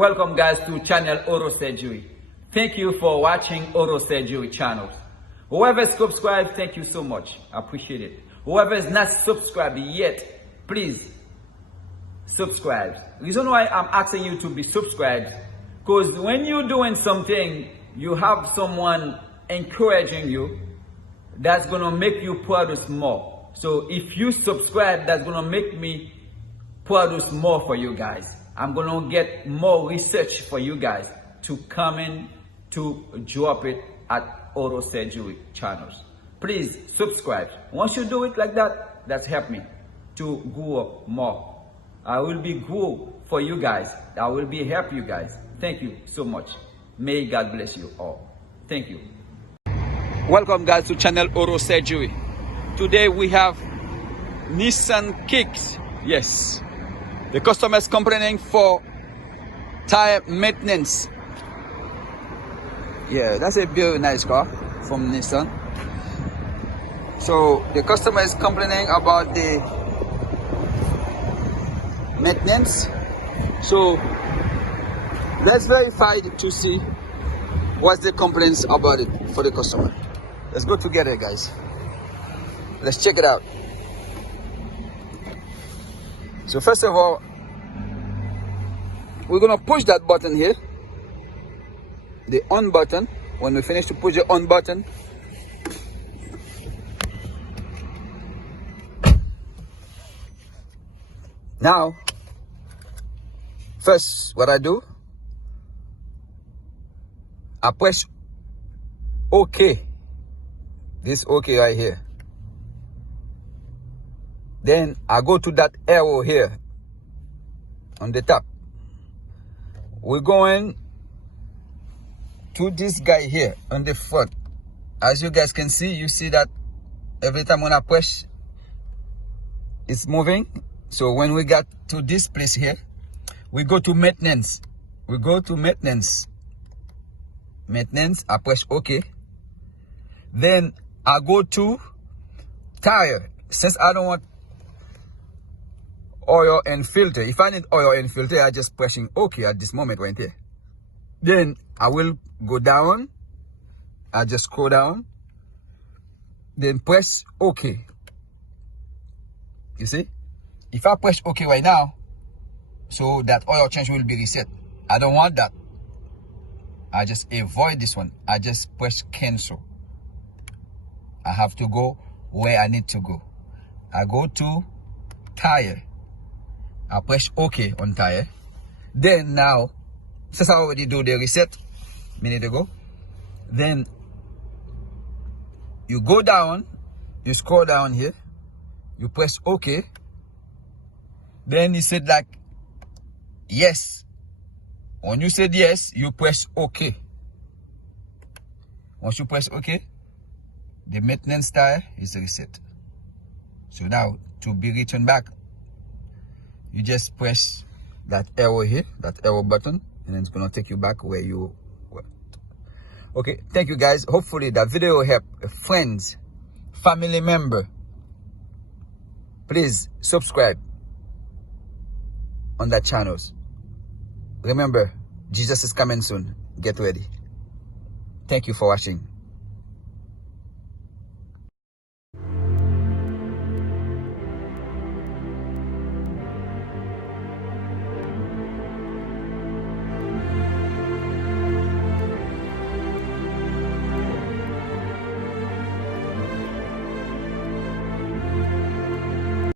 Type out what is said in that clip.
Welcome guys to channel Auto Surgery. Thank you for watching Auto Surgery channel. Whoever is subscribed, thank you so much. I appreciate it. Whoever is not subscribed yet, please subscribe. Reason why I'm asking you to be subscribed, because when you're doing something, you have someone encouraging you, that's gonna make you produce more. So if you subscribe, that's gonna make me produce more for you guys. I'm gonna get more research for you guys to come in to drop it at Auto Surgery channels. Please subscribe. Once you do it like that, that's help me to grow more. I will be grow for you guys. I will be help you guys. Thank you so much. May God bless you all. Thank you. Welcome guys to channel Auto Surgery. Today we have Nissan Kicks. Yes. The customer is complaining for tire maintenance. Yeah, that's a very nice car from Nissan. So the customer is complaining about the maintenance. So let's verify to see what's the complaints about it for the customer. Let's go together, guys. Let's check it out. So first of all, we're gonna push that button here, the on button. When we finish to push the on button, now first what I do, I press OK. This OK right here. Then I go to that arrow here on the top. We're going to this guy here on the front. As you guys can see, you see that every time when I press, it's moving. So when we got to this place here, we go to maintenance. We go to maintenance. Maintenance, I press OK. Then I go to tire. Since I don't want oil and filter, if I need oil and filter, I just pressing OK at this moment right here. Then I will go down. I just scroll down. Then press OK. You see? If I press OK right now, so that oil change will be reset. I don't want that. I just avoid this one. I just press cancel. I have to go where I need to go. I go to tire. I press OK on tire. Then now, since I already do the reset a minute ago, then you go down, you scroll down here, you press OK. Then you said like yes. When you said yes, you press OK. Once you press OK, the maintenance tire is reset. So now to be returned back, you just press that arrow here, that arrow button, and then it's gonna take you back where you were. Okay, thank you guys. Hopefully that video will help friends, family member. Please subscribe on that channels. Remember, Jesus is coming soon. Get ready. Thank you for watching.